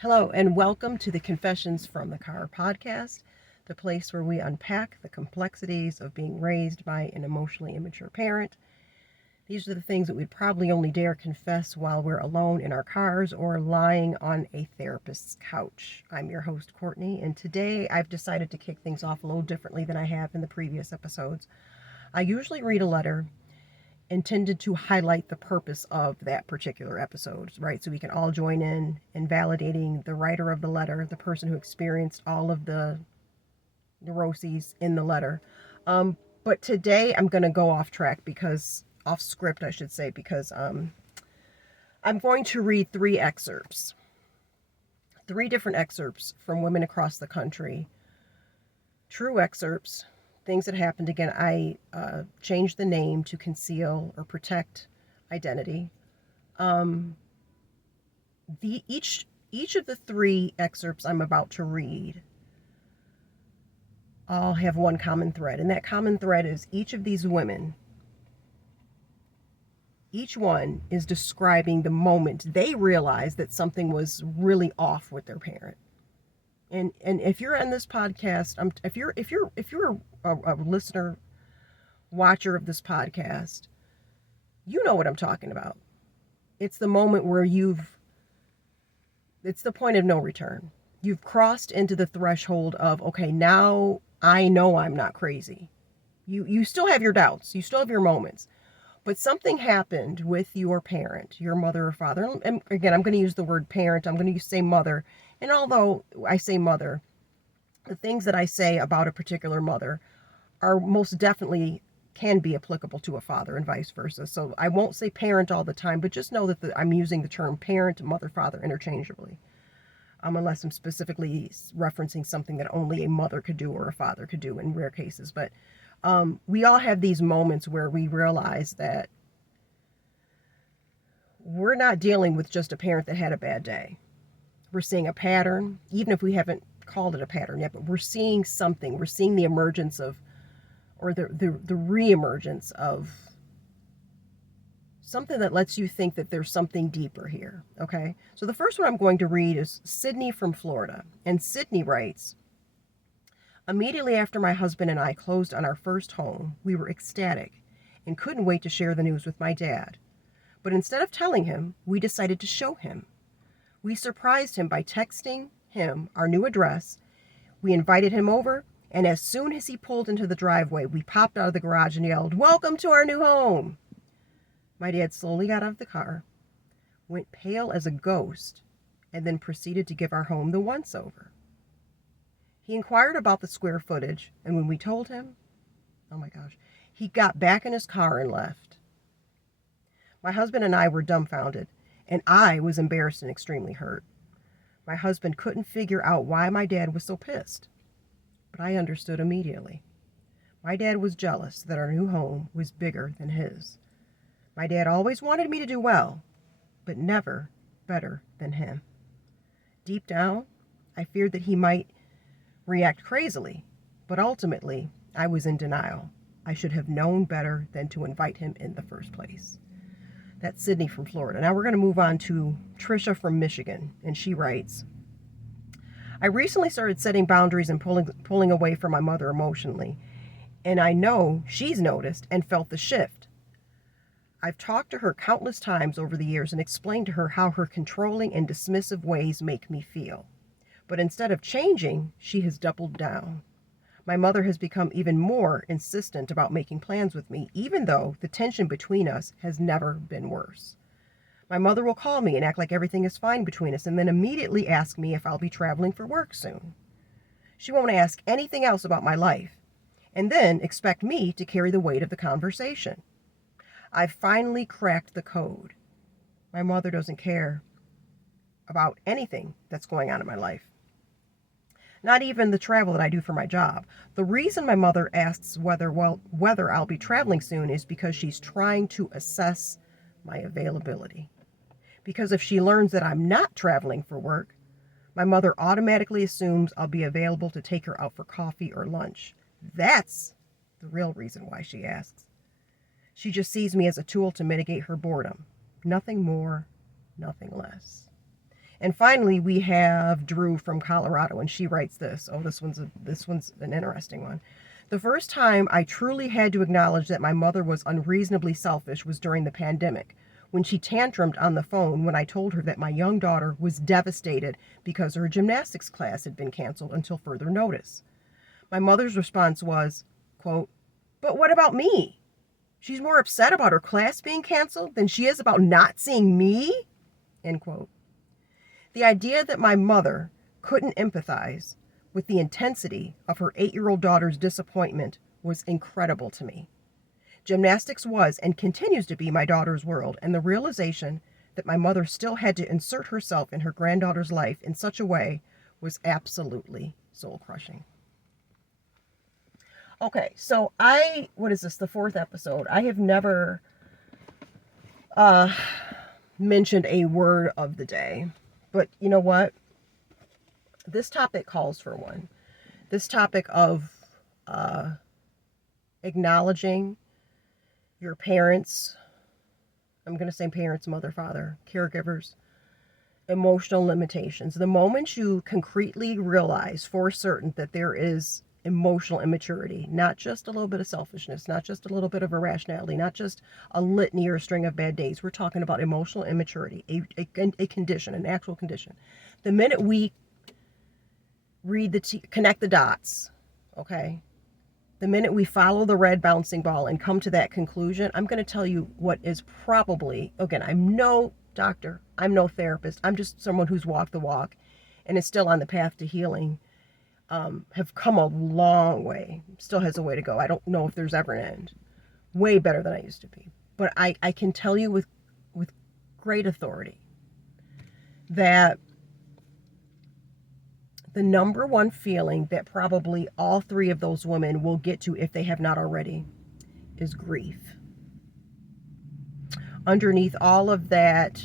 Hello, and welcome to the Confessions from the Car podcast, the place where we unpack the complexities of being raised by an emotionally immature parent. These are the things that we'd probably only dare confess while we're alone in our cars or lying on a therapist's couch. I'm your host, Courtney, and today I've decided to kick things off a little differently than I have in the previous episodes. I usually read a letter intended to highlight the purpose of that particular episode, right? So we can all join in validating the writer of the letter, the person who experienced all of the neuroses in the letter. But today I'm going to go off track off script, I should say, because I'm going to read three different excerpts from women across the country, true excerpts, things that happened. Again, I changed the name to conceal or protect identity. Each of the three excerpts I'm about to read all have one common thread, and that common thread is each of these women, each one is describing the moment they realized that something was really off with their parent. And if you're on this podcast, if you're a listener, watcher of this podcast, you know what I'm talking about. It's the moment where it's the point of no return. You've crossed into the threshold of, okay, now I know I'm not crazy. You still have your doubts, you still have your moments, but something happened with your parent, your mother or father. And again, I'm going to use the word parent. I'm going to say mother. And although I say mother, the things that I say about a particular mother are most definitely can be applicable to a father and vice versa. So I won't say parent all the time, but just know that I'm using the term parent, mother, father interchangeably, unless I'm specifically referencing something that only a mother could do or a father could do in rare cases. But we all have these moments where we realize that we're not dealing with just a parent that had a bad day. We're seeing a pattern, even if we haven't called it a pattern yet, but we're seeing something. We're seeing the emergence of, or the re-emergence of something that lets you think that there's something deeper here, okay? So the first one I'm going to read is Sydney from Florida. And Sydney writes, immediately after my husband and I closed on our first home, we were ecstatic and couldn't wait to share the news with my dad. But instead of telling him, we decided to show him. We surprised him by texting him our new address. We invited him over, and as soon as he pulled into the driveway, we popped out of the garage and yelled, "Welcome to our new home!" My dad slowly got out of the car, went pale as a ghost, and then proceeded to give our home the once-over. He inquired about the square footage, and when we told him, oh my gosh, he got back in his car and left. My husband and I were dumbfounded, and I was embarrassed and extremely hurt. My husband couldn't figure out why my dad was so pissed, but I understood immediately. My dad was jealous that our new home was bigger than his. My dad always wanted me to do well, but never better than him. Deep down, I feared that he might react crazily, but ultimately, I was in denial. I should have known better than to invite him in the first place. That's Sydney from Florida. Now we're going to move on to Trisha from Michigan, and she writes, I recently started setting boundaries and pulling away from my mother emotionally, and I know she's noticed and felt the shift. I've talked to her countless times over the years and explained to her how her controlling and dismissive ways make me feel. But instead of changing, she has doubled down. My mother has become even more insistent about making plans with me, even though the tension between us has never been worse. My mother will call me and act like everything is fine between us, and then immediately ask me if I'll be traveling for work soon. She won't ask anything else about my life, and then expect me to carry the weight of the conversation. I've finally cracked the code. My mother doesn't care about anything that's going on in my life. Not even the travel that I do for my job. The reason my mother asks whether I'll be traveling soon is because she's trying to assess my availability. Because if she learns that I'm not traveling for work, my mother automatically assumes I'll be available to take her out for coffee or lunch. That's the real reason why she asks. She just sees me as a tool to mitigate her boredom. Nothing more, nothing less. And finally, we have Drew from Colorado, and she writes this. Oh, this one's an interesting one. The first time I truly had to acknowledge that my mother was unreasonably selfish was during the pandemic, when she tantrumed on the phone when I told her that my young daughter was devastated because her gymnastics class had been canceled until further notice. My mother's response was, quote, "But what about me? She's more upset about her class being canceled than she is about not seeing me?" End quote. The idea that my mother couldn't empathize with the intensity of her 8-year-old daughter's disappointment was incredible to me. Gymnastics was and continues to be my daughter's world, and the realization that my mother still had to insert herself in her granddaughter's life in such a way was absolutely soul-crushing. Okay, so what is this, the 4th episode? I have never mentioned a word of the day, but you know what? This topic calls for one. This topic of acknowledging your parents, I'm going to say parents, mother, father, caregivers, emotional limitations. The moment you concretely realize for certain that there is emotional immaturity, not just a little bit of selfishness, not just a little bit of irrationality, not just a litany or a string of bad days. We're talking about emotional immaturity, a condition, an actual condition. The minute we connect the dots, okay? The minute we follow the red bouncing ball and come to that conclusion, I'm going to tell you what is probably, again, I'm no doctor, I'm no therapist, I'm just someone who's walked the walk and is still on the path to healing, have come a long way, still has a way to go. I don't know if there's ever an end. Way better than I used to be. But I can tell you with great authority that the number one feeling that probably all 3 of those women will get to, if they have not already, is grief. Underneath all of that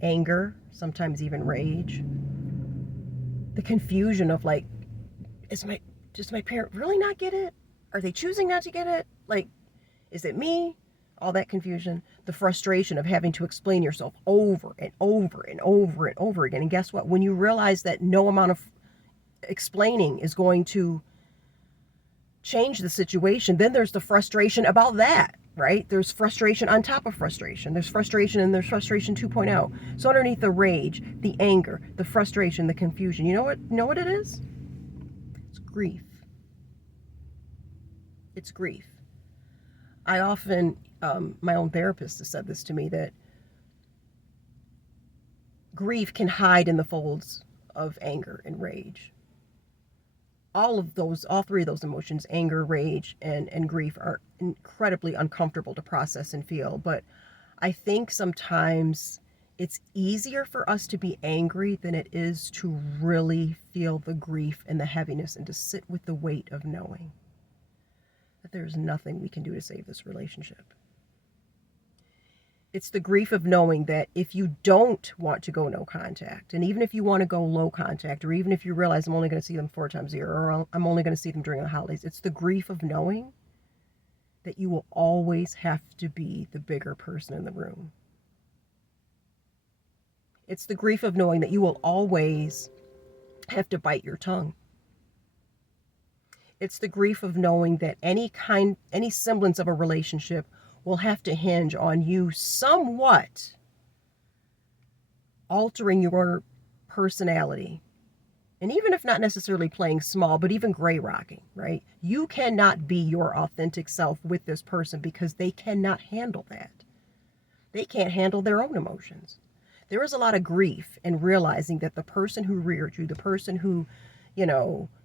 anger, sometimes even rage, the confusion of like, does my parent really not get it? Are they choosing not to get it? Like, is it me? All that confusion, the frustration of having to explain yourself over and over and over and over again. And guess what? When you realize that no amount of explaining is going to change the situation, then there's the frustration about that, right? There's frustration on top of frustration. There's frustration and there's frustration 2.0. So underneath the rage, the anger, the frustration, the confusion, you know what it is? It's grief. It's grief. I often, my own therapist has said this to me, that grief can hide in the folds of anger and rage. All 3 of those emotions, anger, rage, and grief, are incredibly uncomfortable to process and feel. But I think sometimes it's easier for us to be angry than it is to really feel the grief and the heaviness and to sit with the weight of knowing that there's nothing we can do to save this relationship. It's the grief of knowing that if you don't want to go no contact, and even if you want to go low contact, or even if you realize I'm only going to see them 4 times a year, or I'm only going to see them during the holidays, it's the grief of knowing that you will always have to be the bigger person in the room. It's the grief of knowing that you will always have to bite your tongue. It's the grief of knowing that any semblance of a relationship will have to hinge on you somewhat altering your personality. And even if not necessarily playing small, but even gray rocking, right? You cannot be your authentic self with this person because they cannot handle that. They can't handle their own emotions. There is a lot of grief in realizing that the person who reared you, the person who,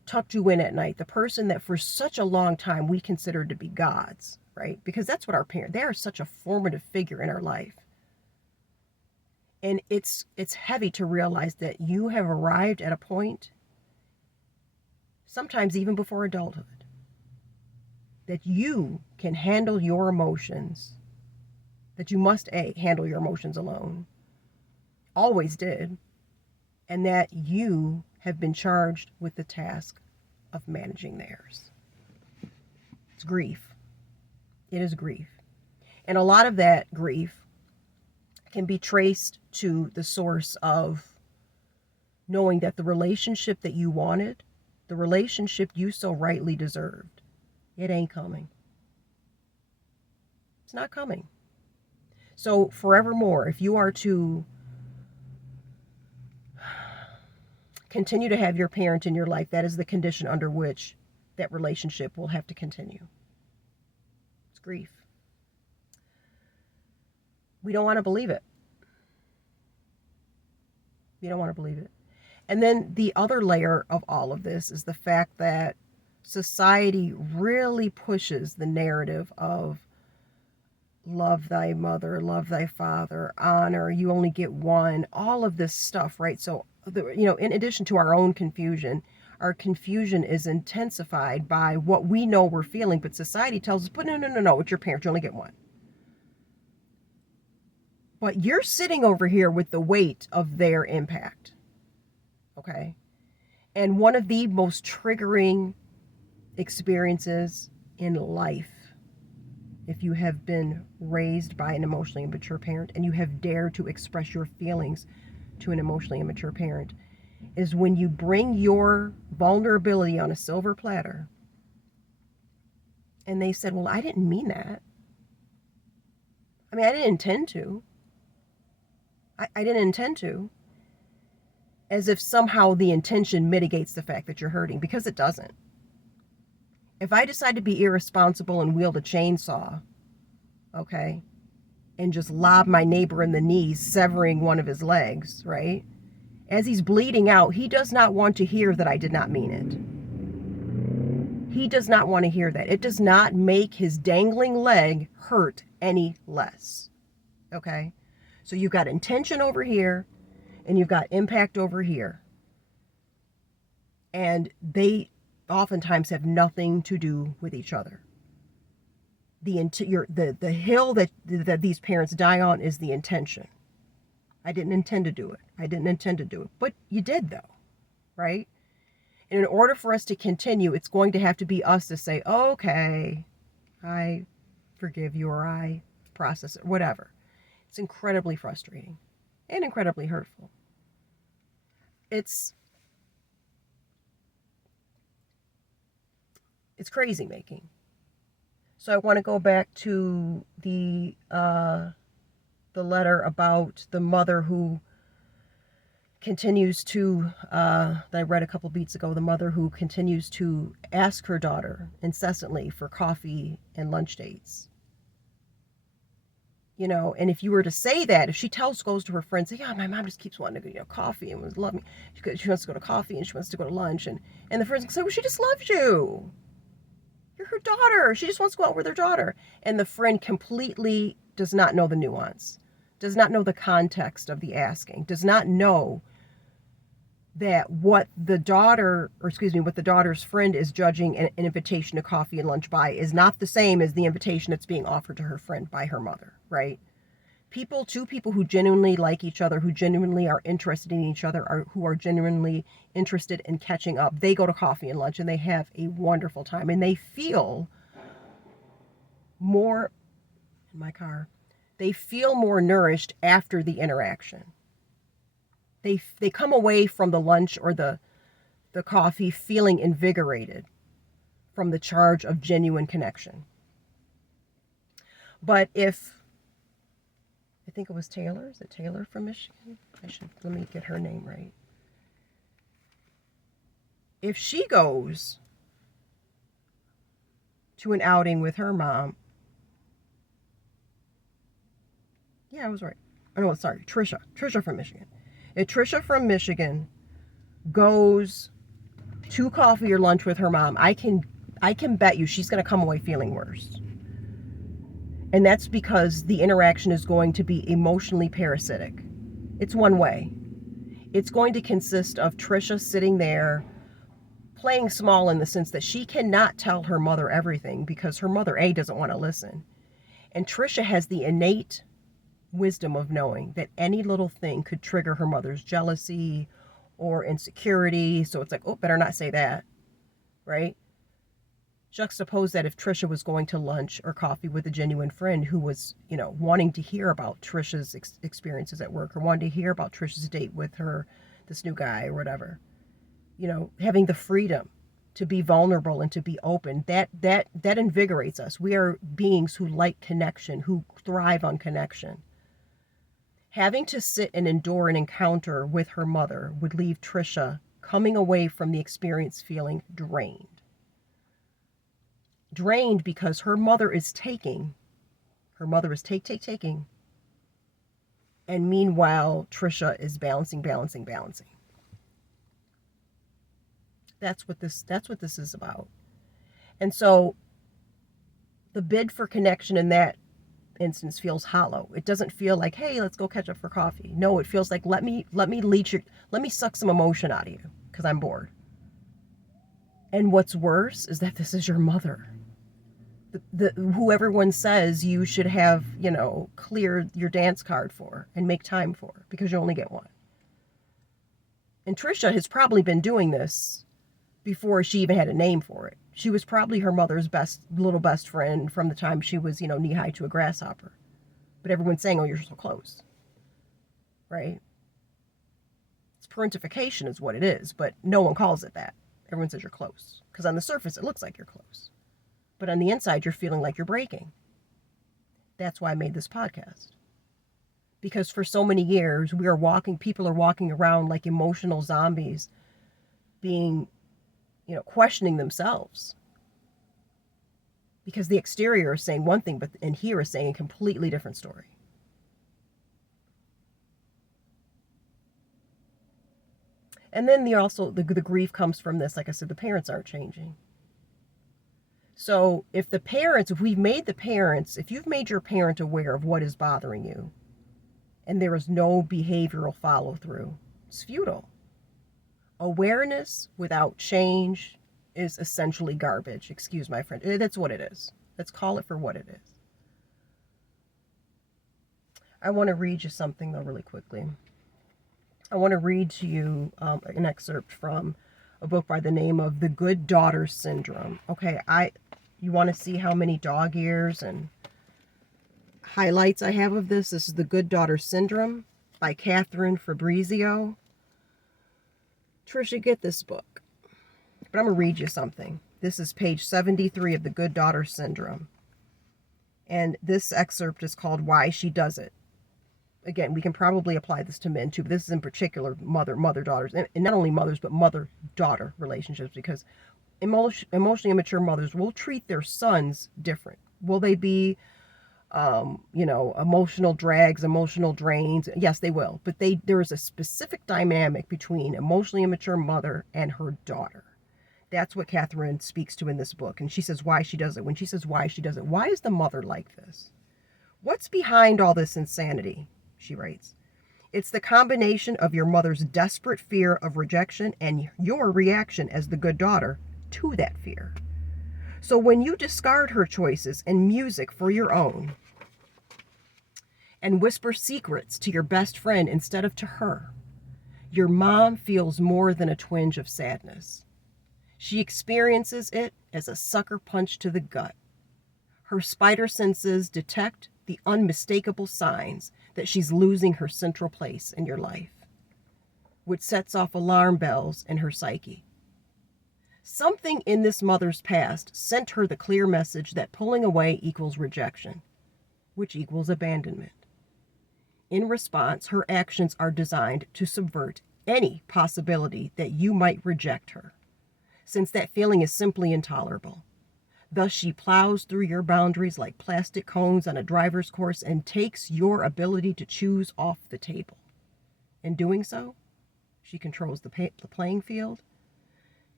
tucked you in at night, the person that for such a long time we considered to be gods, right? Because that's what our parents, they are such a formative figure in our life. And it's heavy to realize that you have arrived at a point, sometimes even before adulthood, that you can handle your emotions, that you must handle your emotions alone, always did, and that you have been charged with the task of managing theirs. It's grief. It is grief. And a lot of that grief can be traced to the source of knowing that the relationship that you wanted, the relationship you so rightly deserved, it ain't coming. It's not coming. So forevermore, if you are to continue to have your parent in your life, that is the condition under which that relationship will have to continue. It's grief. We don't want to believe it. We don't want to believe it. And then the other layer of all of this is the fact that society really pushes the narrative of love thy mother, love thy father, honor, you only get one, all of this stuff, right? So, in addition to our confusion is intensified by what we know we're feeling, but society tells us, but no, it's your parents, you only get one. But you're sitting over here with the weight of their impact, okay? And one of the most triggering experiences in life, if you have been raised by an emotionally immature parent and you have dared to express your feelings to an emotionally immature parent, is when you bring your vulnerability on a silver platter and they said, well, I didn't mean that. I mean, I didn't intend to. I didn't intend to. As if somehow the intention mitigates the fact that you're hurting, because it doesn't. If I decide to be irresponsible and wield a chainsaw, okay, and just lob my neighbor in the knees, severing one of his legs, right? As he's bleeding out, he does not want to hear that I did not mean it. He does not want to hear that. It does not make his dangling leg hurt any less, okay? So you've got intention over here, and you've got impact over here. And they oftentimes have nothing to do with each other. The hill that these parents die on is the intention. I didn't intend to do it. But you did, though, right? And in order for us to continue, it's going to have to be us to say, okay, I forgive you, or I process it, whatever. It's incredibly frustrating and incredibly hurtful. It's crazy making. So I want to go back to the letter about the mother who continues to, that I read a couple beats ago, the mother who continues to ask her daughter incessantly for coffee and lunch dates. And if you were to say that, if she goes to her friends, say, yeah, my mom just keeps wanting to go, coffee and love me. She wants to go to coffee and she wants to go to lunch. And the friends say, well, she just loves you. You're her daughter. She just wants to go out with her daughter. And the friend completely does not know the nuance, does not know the context of the asking, does not know that what the daughter's friend is judging an invitation to coffee and lunch by is not the same as the invitation that's being offered to her friend by her mother, right? Two people who genuinely like each other, who genuinely are interested in each other, who are genuinely interested in catching up, they go to coffee and lunch and they have a wonderful time, and they feel more, in my car, they feel more nourished after the interaction. They come away from the lunch or the coffee feeling invigorated from the charge of genuine connection. But if, I think it was Taylor, is it Taylor from Michigan? Let me get her name right. If she goes to an outing with her mom, yeah, I was right. Oh, no, sorry, Trisha from Michigan. If Trisha from Michigan goes to coffee or lunch with her mom, I can bet you she's going to come away feeling worse. And that's because the interaction is going to be emotionally parasitic. It's one way. It's going to consist of Trisha sitting there playing small in the sense that she cannot tell her mother everything because her mother, A, doesn't want to listen. And Trisha has the innate wisdom of knowing that any little thing could trigger her mother's jealousy or insecurity. So it's like, oh, better not say that, right? Juxtapose that if Trisha was going to lunch or coffee with a genuine friend who was, wanting to hear about Trisha's experiences at work, or wanted to hear about Trisha's date with her this new guy or whatever. Having the freedom to be vulnerable and to be open, that invigorates us. We are beings who like connection, who thrive on connection. Having to sit and endure an encounter with her mother would leave Trisha coming away from the experience feeling drained. Drained because her mother is taking. Her mother is taking. And meanwhile, Trisha is balancing. That's what this is about. And so the bid for connection in that instance feels hollow. It doesn't feel like, hey, let's go catch up for coffee. No, it feels like let me suck some emotion out of you because I'm bored. And what's worse is that this is your mother. Who everyone says you should have, clear your dance card for and make time for, because you only get one. And Trisha has probably been doing this before she even had a name for it. She was probably her mother's little best friend from the time she was, knee-high to a grasshopper. But everyone's saying, oh, you're so close. Right? It's parentification is what it is, but no one calls it that. Everyone says you're close. Because on the surface, it looks like you're close. But on the inside, you're feeling like you're breaking. That's why I made this podcast. Because for so many years, people are walking around like emotional zombies, being, questioning themselves. Because the exterior is saying one thing, but in here is saying a completely different story. And then the grief comes from this. Like I said, the parents aren't changing. So if you've made your parent aware of what is bothering you, and there is no behavioral follow through, it's futile. Awareness without change is essentially garbage. Excuse my friend. That's what it is. Let's call it for what it is. I want to read you something though really quickly. I want to read to you an excerpt from a book by the name of The Good Daughter Syndrome. Okay, you want to see how many dog ears and highlights I have of this? This is The Good Daughter Syndrome by Catherine Fabrizio. Trisha, get this book. But I'm going to read you something. This is page 73 of The Good Daughter Syndrome. And this excerpt is called Why She Does It. Again, we can probably apply this to men too, but this is in particular mother-daughters, and not only mothers, but mother-daughter relationships, because emotionally immature mothers will treat their sons different. Will they be, emotional drags, emotional drains? Yes, they will. But there is a specific dynamic between emotionally immature mother and her daughter. That's what Catherine speaks to in this book. And she says why she does it. When she says why she does it, why is the mother like this? What's behind all this insanity? She writes, it's the combination of your mother's desperate fear of rejection and your reaction as the good daughter to that fear. So when you discard her choices and music for your own and whisper secrets to your best friend instead of to her, your mom feels more than a twinge of sadness. She experiences it as a sucker punch to the gut. Her spider senses detect the unmistakable signs that she's losing her central place in your life, which sets off alarm bells in her psyche. Something in this mother's past sent her the clear message that pulling away equals rejection, which equals abandonment. In response, her actions are designed to subvert any possibility that you might reject her, since that feeling is simply intolerable. Thus, she plows through your boundaries like plastic cones on a driver's course and takes your ability to choose off the table. In doing so, she controls the playing field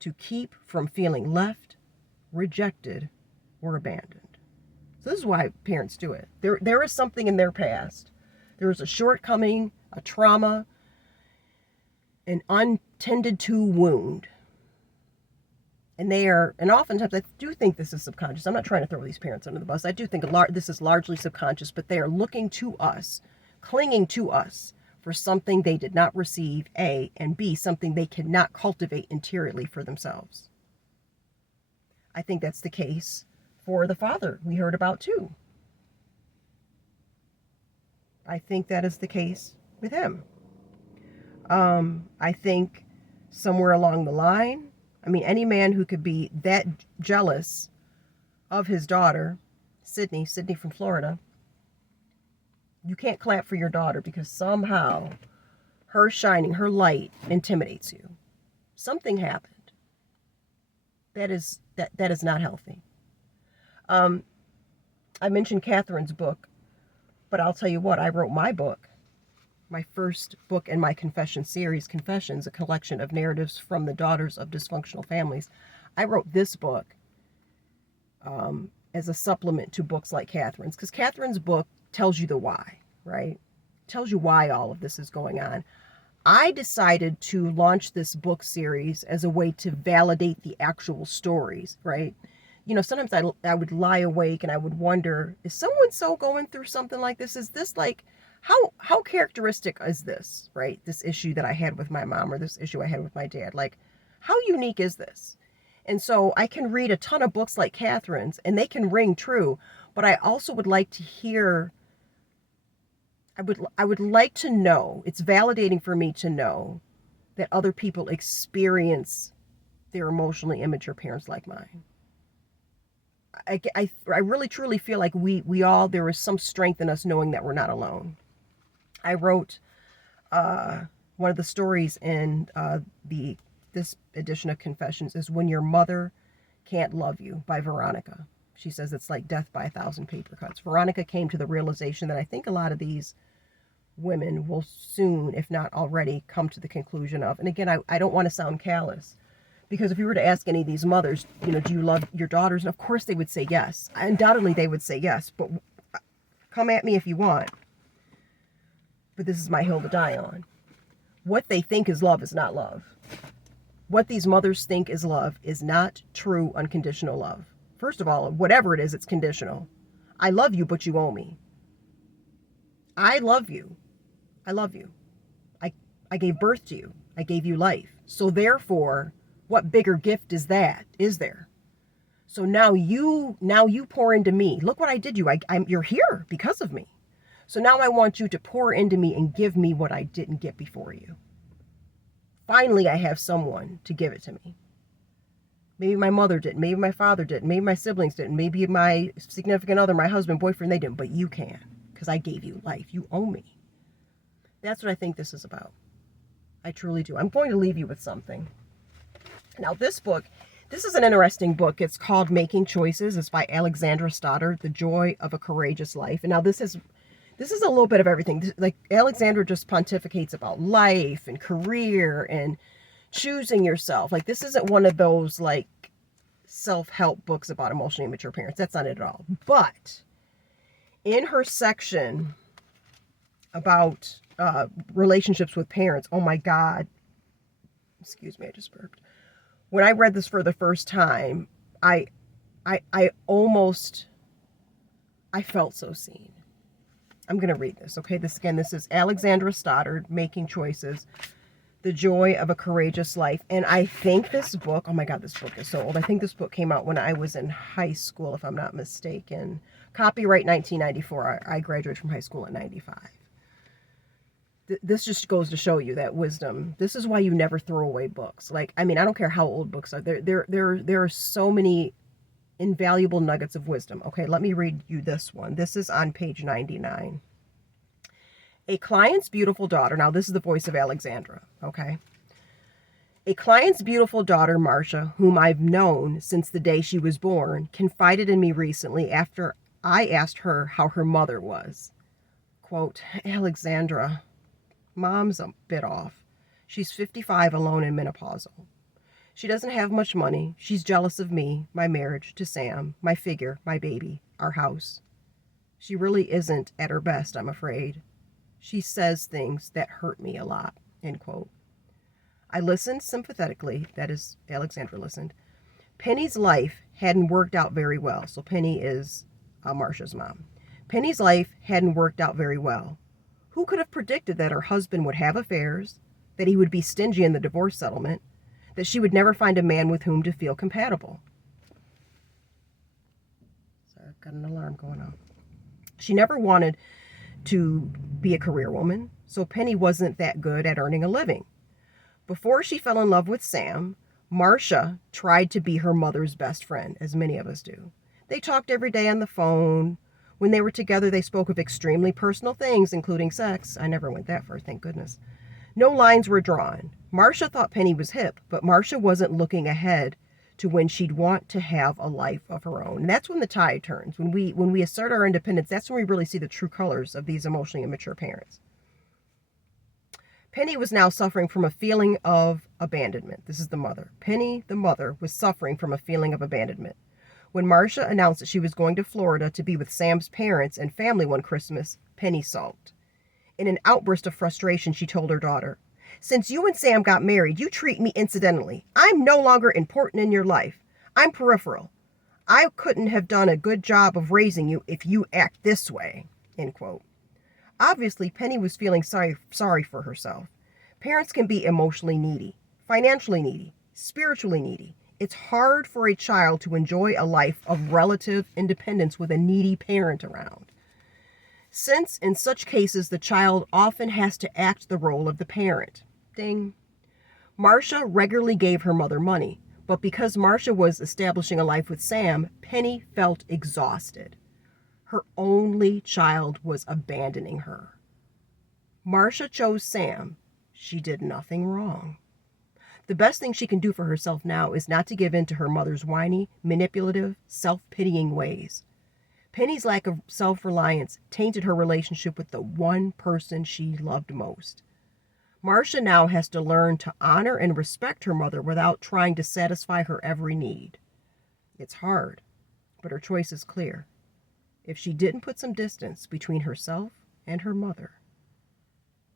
to keep from feeling left, rejected, or abandoned. So this is why parents do it. There is something in their past. There is a shortcoming, a trauma, an untended to wound. And oftentimes I do think this is subconscious. I'm not trying to throw these parents under the bus. I do think this is largely subconscious, but they are looking to us, clinging to us for something they did not receive, A, and B, something they cannot cultivate interiorly for themselves. I think that's the case for the father we heard about too. I think that is the case with him. I think somewhere along the line, I mean, any man who could be that jealous of his daughter, Sydney from Florida, you can't clap for your daughter because somehow her shining, her light intimidates you. Something happened. That is not healthy. I mentioned Catherine's book, but I'll tell you what, I wrote my book. My first book in my confession series, Confessions, a collection of narratives from the daughters of dysfunctional families. I wrote this book as a supplement to books like Catherine's, because Catherine's book tells you the why, right? Tells you why all of this is going on. I decided to launch this book series as a way to validate the actual stories, right? You know, sometimes I would lie awake and I would wonder, is someone so going through something like this? Is this like, how characteristic is this, right? This issue that I had with my mom or this issue I had with my dad. Like, how unique is this? And so I can read a ton of books like Catherine's and they can ring true, but I also would like to hear, I would like to know, it's validating for me to know that other people experience their emotionally immature parents like mine. I really truly feel like we all, there is some strength in us knowing that we're not alone. I wrote one of the stories in this edition of Confessions is When Your Mother Can't Love You by Veronica. She says it's like death by 1,000 paper cuts. Veronica came to the realization that I think a lot of these women will soon, if not already, come to the conclusion of, and again, I don't want to sound callous, because if you were to ask any of these mothers, you know, do you love your daughters? And of course they would say yes. Undoubtedly they would say yes, but come at me if you want. But this is my hill to die on. What they think is love is not love. What these mothers think is love is not true unconditional love. First of all, whatever it is, it's conditional. I love you, but you owe me. I love you. I love you. I gave birth to you. I gave you life. So therefore, what bigger gift is there? So now you pour into me. Look what I did you. You're here because of me. So now I want you to pour into me and give me what I didn't get before you. Finally, I have someone to give it to me. Maybe my mother didn't. Maybe my father didn't. Maybe my siblings didn't. Maybe my significant other, my husband, boyfriend, they didn't. But you can, because I gave you life. You owe me. That's what I think this is about. I truly do. I'm going to leave you with something. Now, this is an interesting book. It's called Making Choices. It's by Alexandra Stoddard, The Joy of a Courageous Life. And now this is a little bit of everything. Like, Alexandra just pontificates about life and career and choosing yourself. Like, this isn't one of those like self-help books about emotionally immature parents. That's not it at all. But in her section about relationships with parents, oh my God, excuse me, I just burped. When I read this for the first time, I felt so seen. I'm going to read this, okay? This is Alexandra Stoddard, Making Choices, The Joy of a Courageous Life. And I think this book, oh my God, this book is so old. I think this book came out when I was in high school, if I'm not mistaken. Copyright 1994. I graduated from high school in 95. This just goes to show you that wisdom. This is why you never throw away books. Like, I mean, I don't care how old books are. There are so many invaluable nuggets of wisdom. Okay, let me read you this one. This is on page 99. A client's beautiful daughter. Now, this is the voice of Alexandra. Okay. A client's beautiful daughter, Marcia, whom I've known since the day she was born, confided in me recently after I asked her how her mother was. Quote, Alexandra, Mom's a bit off. She's 55, alone and menopausal. She doesn't have much money. She's jealous of me, my marriage to Sam, my figure, my baby, our house. She really isn't at her best, I'm afraid. She says things that hurt me a lot, end quote. I listened sympathetically. That is, Alexandra listened. Penny's life hadn't worked out very well. So Penny is Marcia's mom. Penny's life hadn't worked out very well. Who could have predicted that her husband would have affairs, that he would be stingy in the divorce settlement, that she would never find a man with whom to feel compatible? Sorry, I've got an alarm going on. She never wanted to be a career woman, so Penny wasn't that good at earning a living. Before she fell in love with Sam, Marcia tried to be her mother's best friend, as many of us do. They talked every day on the phone. When they were together, they spoke of extremely personal things, including sex. I never went that far, thank goodness. No lines were drawn. Marcia thought Penny was hip, but Marcia wasn't looking ahead to when she'd want to have a life of her own. And that's when the tide turns. When we assert our independence, that's when we really see the true colors of these emotionally immature parents. Penny was now suffering from a feeling of abandonment. This is the mother. Penny, the mother, was suffering from a feeling of abandonment. When Marcia announced that she was going to Florida to be with Sam's parents and family one Christmas, Penny sulked. In an outburst of frustration, she told her daughter, "Since you and Sam got married, you treat me incidentally. I'm no longer important in your life. I'm peripheral. I couldn't have done a good job of raising you if you act this way." End quote. Obviously, Penny was feeling sorry for herself. Parents can be emotionally needy, financially needy, spiritually needy. It's hard for a child to enjoy a life of relative independence with a needy parent around, since in such cases the child often has to act the role of the parent. Ding. Marcia regularly gave her mother money, but because Marcia was establishing a life with Sam, Penny felt exhausted. Her only child was abandoning her. Marcia chose Sam. She did nothing wrong. The best thing she can do for herself now is not to give in to her mother's whiny, manipulative, self-pitying ways. Penny's lack of self-reliance tainted her relationship with the one person she loved most. Marcia now has to learn to honor and respect her mother without trying to satisfy her every need. It's hard, but her choice is clear. If she didn't put some distance between herself and her mother,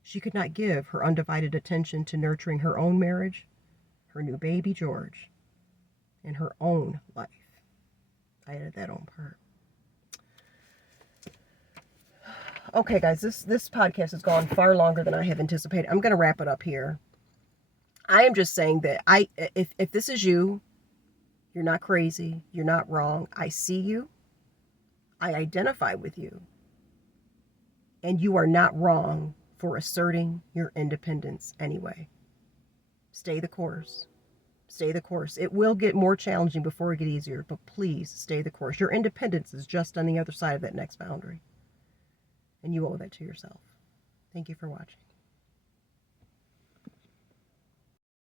she could not give her undivided attention to nurturing her own marriage, her new baby George, and her own life. I added that own part. Okay, guys, this podcast has gone far longer than I have anticipated. I'm going to wrap it up here. I am just saying that if this is you, you're not crazy, you're not wrong. I see you. I identify with you. And you are not wrong for asserting your independence anyway. Stay the course. Stay the course. It will get more challenging before it gets easier, but please stay the course. Your independence is just on the other side of that next boundary. And you owe that to yourself. Thank you for watching.